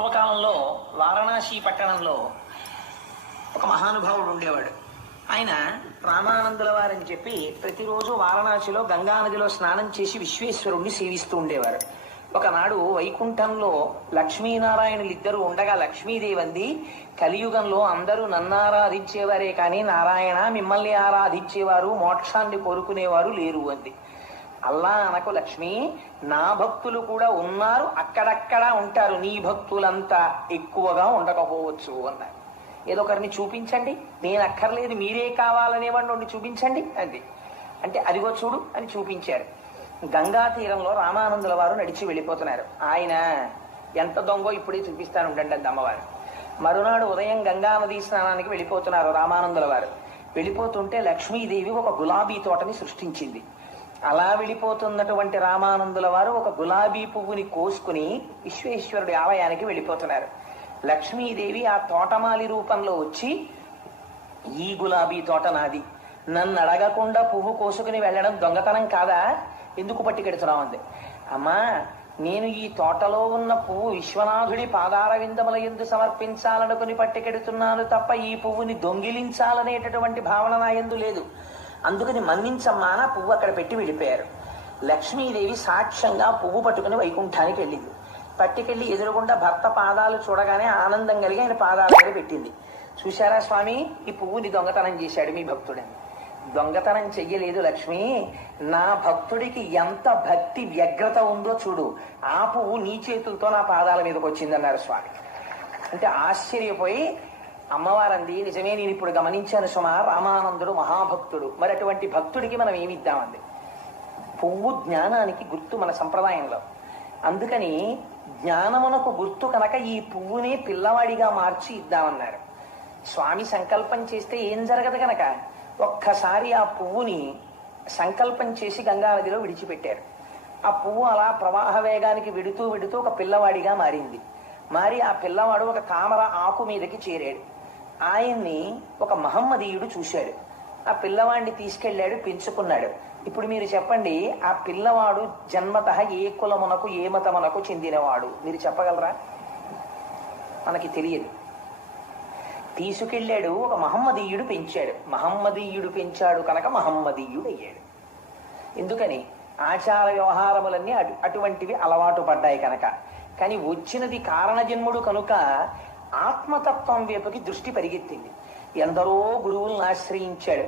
పూర్వకాలంలో వారణాసి పట్టణంలో ఒక మహానుభావుడు ఉండేవాడు. ఆయన రామానందుల వారని చెప్పి ప్రతిరోజు వారణాసిలో గంగానదిలో స్నానం చేసి విశ్వేశ్వరుణ్ణి సేవిస్తూ ఉండేవారు. ఒకనాడు వైకుంఠంలో లక్ష్మీనారాయణులు ఇద్దరు ఉండగా లక్ష్మీదేవి అంది, కలియుగంలో అందరూ నన్ను ఆరాధించేవారే కానీ నారాయణ మిమ్మల్ని ఆరాధించేవారు మోక్షాన్ని కోరుకునేవారు లేరు అంది. అల్లా అనకు లక్ష్మి, నా భక్తులు కూడా ఉన్నారు, అక్కడక్కడ ఉంటారు, నీ భక్తులంతా ఎక్కువగా ఉండకపోవచ్చు అన్నారు. ఏదో ఒకరిని చూపించండి, నేను అక్కర్లేదు మీరే కావాలనేవాడిని చూపించండి అంది. అంటే అదిగో చూడు అని చూపించారు. గంగా తీరంలో రామానందుల వారు నడిచి వెళ్ళిపోతున్నారు. ఆయన ఎంత దొంగో ఇప్పుడే చూపిస్తాను ఉండండి అంది అమ్మవారు. మరునాడు ఉదయం గంగా నదీ స్నానానికి వెళ్ళిపోతున్నారు రామానందుల వారు. వెళ్ళిపోతుంటే లక్ష్మీదేవి ఒక గులాబీ తోటని సృష్టించింది. అలా వెళ్ళిపోతున్నటువంటి రామానందుల వారు ఒక గులాబీ పువ్వుని కోసుకుని విశ్వేశ్వరుడి ఆలయానికి వెళ్ళిపోతున్నారు. లక్ష్మీదేవి ఆ తోటమాలి రూపంలో వచ్చి, ఈ గులాబీ తోట నాది, నన్ను అడగకుండా పువ్వు కోసుకుని వెళ్ళడం దొంగతనం కాదా, ఎందుకు పట్టుకెడుతున్నావు అంది. అమ్మా, నేను ఈ తోటలో ఉన్న పువ్వు విశ్వనాథుడి పాదార విందముల యందు సమర్పించాలనుకుని పట్టుకెడుతున్నాను తప్ప ఈ పువ్వుని దొంగిలించాలనేటటువంటి భావన నా యందు లేదు, అందుకని మన్నించమ్మా నా పువ్వు అక్కడ పెట్టి వెళ్ళిపోయారు. లక్ష్మీదేవి సాక్ష్యంగా పువ్వు పట్టుకుని వైకుంఠానికి వెళ్ళింది. పట్టుకెళ్ళి ఎదురుగుండా భర్త పాదాలు చూడగానే ఆనందం కలిగి ఆయన పాదాల మీద పెట్టింది. చూశారా స్వామి, ఈ పువ్వుని దొంగతనం చేశాడు మీ భక్తుడని. దొంగతనం చెయ్యలేదు లక్ష్మి, నా భక్తుడికి ఎంత భక్తి వ్యగ్రత ఉందో చూడు, ఆ పువ్వు నీ చేతులతో నా పాదాల మీదకి వచ్చిందన్నారు స్వామి. అంటే ఆశ్చర్యపోయి అమ్మవారంది, నిజమే, నేను ఇప్పుడు గమనించాను సుమా, రామానందుడు మహాభక్తుడు, మరి అటువంటి భక్తుడికి మనం ఏమి ఇద్దామంది. పువ్వు జ్ఞానానికి గుర్తు మన సంప్రదాయంలో, అందుకని జ్ఞానమునకు గుర్తు కనుక ఈ పువ్వునే పిల్లవాడిగా మార్చి ఇద్దామన్నారు. స్వామి సంకల్పం చేస్తే ఏం జరగదు కనుక ఒక్కసారి ఆ పువ్వుని సంకల్పం చేసి గంగానదిలో విడిచిపెట్టారు. ఆ పువ్వు అలా ప్రవాహ వేగానికి విడుతూ విడుతూ ఒక పిల్లవాడిగా మారింది. మారి ఆ పిల్లవాడు ఒక తామర ఆకు మీదకి చేరాడు. ఆయన్ని ఒక మహమ్మదీయుడు చూశాడు. ఆ పిల్లవాడిని తీసుకెళ్లాడు, పెంచుకున్నాడు. ఇప్పుడు మీరు చెప్పండి, ఆ పిల్లవాడు జన్మతః ఏ కులమునకు ఏ మతమునకు చెందినవాడు మీరు చెప్పగలరా? మనకి తెలియదు. తీసుకెళ్లాడు, ఒక మహమ్మదీయుడు పెంచాడు. మహమ్మదీయుడు పెంచాడు కనుక మహమ్మదీయుడు అయ్యాడు. ఎందుకని? ఆచార వ్యవహారములన్నీ అటువంటివి అలవాటు పడ్డాయి కనుక. కానీ వచ్చినది కారణజన్ముడు కనుక ఆత్మతత్వం వైపుకి దృష్టి పరిగెత్తింది. ఎందరో గురువులను ఆశ్రయించాడు.